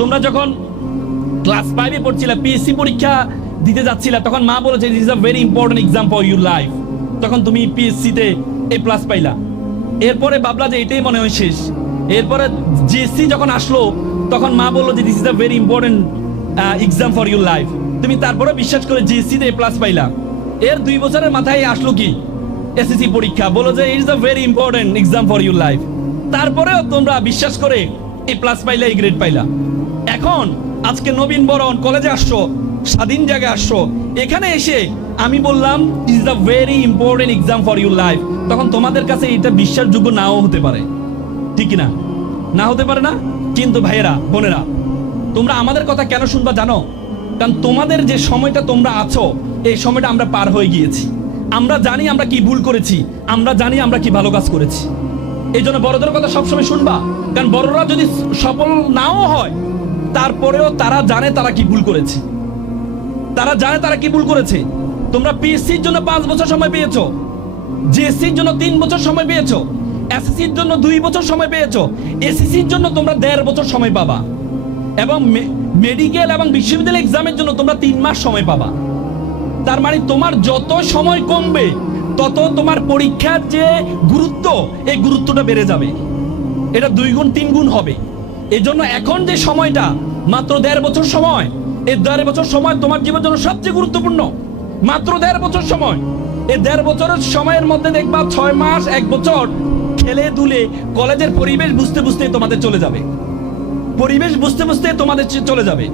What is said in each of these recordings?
তোমরা যখন ক্লাস ফাইভে পড়ছিলে পিএসসি পরীক্ষা দিতে যাচ্ছিলে, তখন মা বলেছে this is a very important exam for your life তখন তুমি পিএসসিতে এ প্লাস পাইলা। এরপরে ভাবলা যে এটাই মনে হয় শেষ। এরপরে জিএসসি যখন আসলো, তখন মা বলল যে this is a very important exam for your life তুমি তারপরে বিশ্বাস করে জিএসসিতে এ প্লাস পাইলা। এর দুই বছরের মাথায় আসলো কি? এসএসসি পরীক্ষা। বলো যে it is a very important exam for your life তারপরেও তোমরা বিশ্বাস করে এ প্লাস পাইলা এই গ্রেড পাইলা। এখন আজকে নবীন বরণ, কলেজে আসছো, স্বাধীন জায়গায় আসছো, এখানে এসে আমি বললাম is the very important exam for your life তখন তোমাদের কাছে এটা বিশ্বাসযোগ্য নাও হতে পারে। ঠিক না না হতে পারে না? কিন্তু ভাইয়েরা, বোনেরা, তোমরা আমাদের কথা কেন শুনবা জানো? কারণ তোমাদের যে সময়টা তোমরা আছো, এই সময়টা আমরা পার হয়ে গিয়েছি। আমরা জানি আমরা কি ভুল করেছি, আমরা জানি আমরা কি ভালো কাজ করেছি। এই জন্য বড়দের কথা সবসময় শুনবা। কারণ বড়রা যদি সফল নাও হয় তারপরেও তারা জানে তারা কি ভুল করেছে। তারা জানে তারা কি ভুল করেছে। তোমরা পিএসসির জন্য পাঁচ বছর সময় পেয়েছ। জিএসসির জন্য তিন বছর সময় পেয়েছ। এসএসসির জন্য দুই বছর সময় পেয়েছ। এসএসসির জন্য তোমরা দেড় বছর সময় পাবা। এবং মেডিকেল এবং বিশ্ববিদ্যালয় এক্সামের জন্য তোমরা তিন মাস সময় পাবা। তার মানে তোমার যত সময় কমবে, তত তোমার পরীক্ষার যে গুরুত্ব, এই গুরুত্বটা বেড়ে যাবে। এটা দুই গুণ, তিন গুণ হবে। এই জন্য এখন যে সময়টা, মাত্র দেড় বছর সময় এই দেড় বছর সময় তোমার জীবনের জন্য সবচেয়ে গুরুত্বপূর্ণ। মাত্র দেড় বছর সময়। এই দেড় বছরের সময়ের মধ্যে দেখবা ছয় মাস, এক বছর খেলে দুলে কলেজের পরিবেশ বুঝতে বুঝতে তোমাদের চলে যাবে। পরিবেশ বুঝতে বুঝতে তোমাদের চলে যাবে।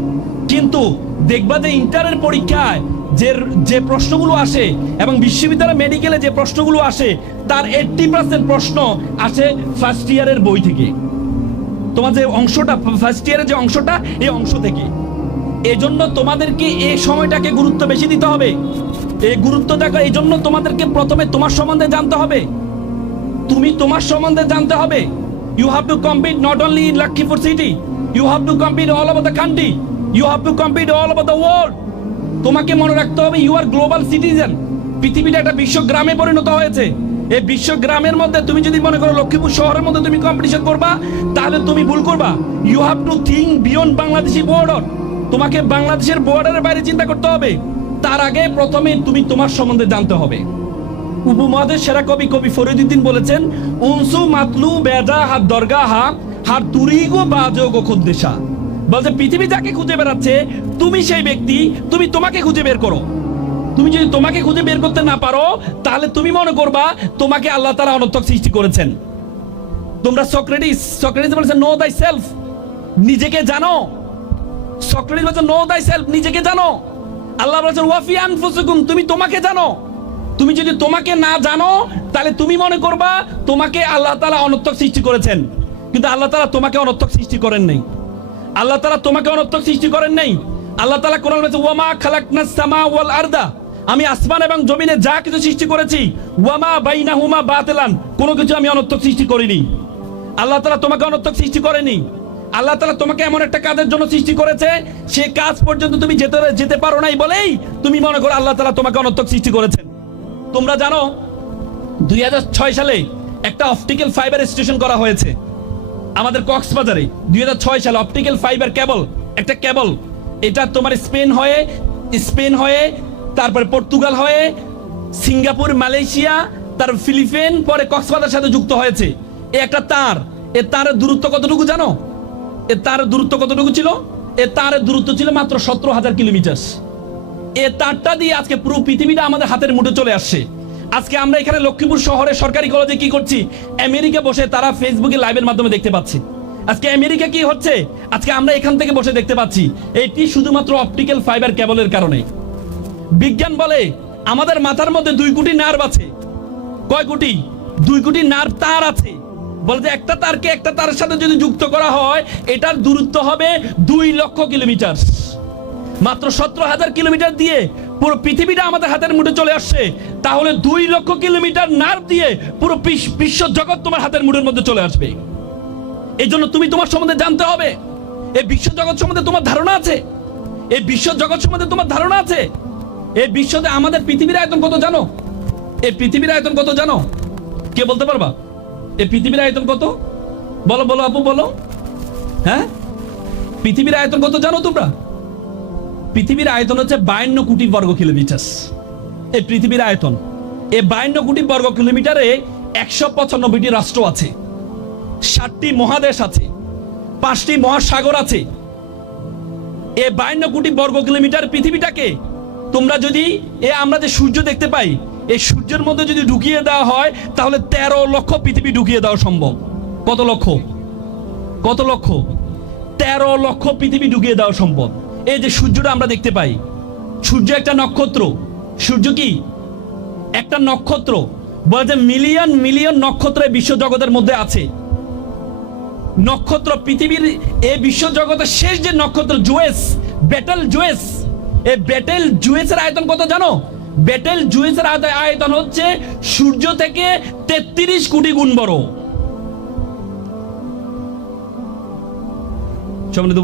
কিন্তু দেখবা যে ইন্টারের পরীক্ষায় যে যে প্রশ্নগুলো আসে এবং বিশ্ববিদ্যালয় মেডিকেলে যে প্রশ্নগুলো আসে, তার এইটটি পার্সেন্ট প্রশ্ন আসে ফার্স্ট ইয়ারের বই থেকে। তোমার যে অংশটা ফার্স্ট ইয়ারের যে অংশটা, এই অংশ থেকে। এই জন্য তোমাদেরকে এই সময়টাকে গুরুত্ব বেশি দিতে হবে। এই গুরুত্ব দেখো এই জন্য তোমাদেরকে প্রথমে তোমার সম্বন্ধে জানতে হবে। তুমি তোমার সম্বন্ধে জানতে হবে। You have to compete not only in Lakshmipur city you have to compete all over the country you have to compete all over the world তোমাকে মনে রাখতে হবে ইউ আর গ্লোবাল সিটিজেন পৃথিবীটা একটা বিশ্ব গ্রামে পরিণত হয়েছে। এই বিশ্ব গ্রামের মধ্যে তুমি যদি মনে করো লক্ষ্মীপুর শহরের মধ্যে তুমি কম্পিটিশন করবা, তাহলে তুমি ভুল করবা। You have to think beyond Bangladeshi border তোমাকে বাংলাদেশের বর্ডারের বাইরে চিন্তা করতে হবে। তার আগে প্রথমে তুমি তোমার সম্বন্ধে জানতে হবে। উপমহাদেশ সেরা কবি কবি ফরিদুদ্দিন বলেছেন, উনসু মাতলু বেজা হাত দরগা হা, হার তুরিগো বাজো গো খুদ্দেশা বলছে, পৃথিবী যাকে খুঁজে বেড়াচ্ছে, তুমি সেই ব্যক্তি, তুমি তোমাকে খুঁজে বের করো। তুমি যদি তোমাকে খুঁজে বের করতে না পারো, তাহলে তুমি মনে করবা তোমাকে আল্লাহ তারা অনর্থক সৃষ্টি করেছেন। তোমরা সক্রেটিস সক্রেটিস বলেছে নো দাই সেলফ নিজেকে জানো। সক্রেটিস বলেছে নো দাই সেলফ নিজেকে জানো। আল্লাহ বলেছেন ওয়াফি আনফুসুকুম, তুমি তোমাকে জানো। তুমি যদি তোমাকে না জানো, তাহলে তুমি মনে করবা তোমাকে আল্লাহ তাআলা অনর্থক সৃষ্টি করেছেন। কিন্তু আল্লাহ তাআলা তোমাকে অনর্থক সৃষ্টি করেন নাই। আল্লাহ তাআলা তোমাকে অনর্থক সৃষ্টি করেন নাই। আল্লাহ তাআলা কোরআন বলেছে ওয়ামা খালাকনা সামা ওয়াল আরদা। আমি আসমান এবং জমিনে যা কিছু সৃষ্টি করেছি, ওয়ামা বাইনাহুমা বাতিলান, কোনো কিছু আমি অনর্থক সৃষ্টি করিনি। আল্লাহ তালা তোমাকে অনর্থক সৃষ্টি করেনি। আল্লাহ তালা তোমাকে এমন একটা কাজের জন্য সৃষ্টি করেছে, সে কাজ পর্যন্ত তুমি যেতে যেতে পারো নাই বলেই তুমি মনে করো আল্লাহ তালা তোমাকে অনর্থক সৃষ্টি করেছেন। তোমরা জানো, দুই হাজার ছয় সালে একটা অপটিক্যাল ফাইবার স্টেশন করা হয়েছে। আমাদের কক্সবাজারে দুই হাজার ছয় সালে অপটিক্যাল ফাইবার কেবল, একটা কেবল, এটা তোমার স্পেন হয়ে স্পেন হয়ে তারপরে পর্তুগাল হয়ে সিঙ্গাপুর, মালয়েশিয়া, তার ফিলিপিন, পরে কক্সবাজার সাথে যুক্ত হয়েছে। এ একটা তার। এ তারের দূরত্ব কতটুকু জানো? এ তারের দূরত্ব কতটুকু ছিল? এ তারের দূরত্ব ছিল মাত্র সতেরো হাজার কিলোমিটার। এ তারটা দিয়ে আজকে পুরো পৃথিবীটা আমাদের হাতের মুঠে চলে আসছে। আজকে আমরা এখানে লক্ষ্মীপুর শহরে সরকারি কলেজে কি করছি? আমেরিকা বসে তারা ফেসবুকে লাইভের মাধ্যমে দেখতে পাচ্ছে। আজকে আমেরিকা কি হচ্ছে? আজকে আমরা এখান থেকে বসে দেখতে পাচ্ছি। এটি শুধুমাত্র অপটিক্যাল ফাইবার কেবলের কারণে। বিজ্ঞান বলে, আমাদের মাথার মধ্যে দুই কোটি নার্ভ আছে। কয় কোটি দুই কোটি নার্ভ তার আছে। বলে যে একটা তারকে একটা তারের সাথে যদি যুক্ত করা হয়, এটার দূরত্ব হবে দুই লক্ষ কিলোমিটার। মাত্র সতেরো হাজার কিলোমিটার দিয়ে পুরো পৃথিবীটা আমাদের হাতের মুঠে চলে আসছে। তাহলে দুই লক্ষ কিলোমিটার নার্ভ দিয়ে পুরো বিশ্ব জগৎ তোমার হাতের মুঠের মধ্যে চলে আসবে। এই জন্য তুমি তোমার সম্বন্ধে জানতে হবে। এই বিশ্ব জগৎ সম্বন্ধে তোমার ধারণা আছে। এই বিশ্ব জগৎ সম্বন্ধে তোমার ধারণা আছে। এই বিশ্বতে আমাদের পৃথিবীর আয়তন কত জানো? এই পৃথিবীর আয়তন কত জানো? কে বলতে পারবা? এই পৃথিবীর আয়তন কত? বলো বলো আপু, বলো। হ্যাঁ? পৃথিবীর আয়তন কত জানো তোমরা? পৃথিবীর আয়তন হচ্ছে বায়ান্ন কোটি বর্গ কিলোমিটার। এই পৃথিবীর আয়তন। এই বায়ান্ন কোটি বর্গ কিলোমিটারে একশো পঁচানব্বইটি রাষ্ট্র আছে। ষাটটি মহাদেশ আছে। পাঁচটি মহাসাগর আছে। এ বায়ান্ন কোটি বর্গ কিলোমিটার পৃথিবীটাকে তোমরা যদি, এ আমরা যে সূর্য দেখতে পাই, এই সূর্যের মধ্যে যদি ঢুকিয়ে দেওয়া হয়, তাহলে তেরো লক্ষ পৃথিবী ঢুকিয়ে দেওয়া সম্ভব। কত লক্ষ? কত লক্ষ? তেরো লক্ষ পৃথিবী ঢুকিয়ে দেওয়া সম্ভব। এই যে সূর্যটা আমরা দেখতে পাই, সূর্য একটা নক্ষত্র। সূর্য কি? একটা নক্ষত্র। বলে মিলিয়ন মিলিয়ন নক্ষত্র বিশ্ব জগতের মধ্যে আছে। নক্ষত্র পৃথিবীর, এই বিশ্ব জগতের শেষ যে নক্ষত্র, জুয়েস ব্যাটেল জুয়েস ব্যাটেল জুয়েসের আয়তন কত জানো? ব্যাটেল জুয়েসের আয়ত- আয়তন হচ্ছে সূর্য থেকে তেত্রিশ কোটি গুণ বড়। সম্মানিত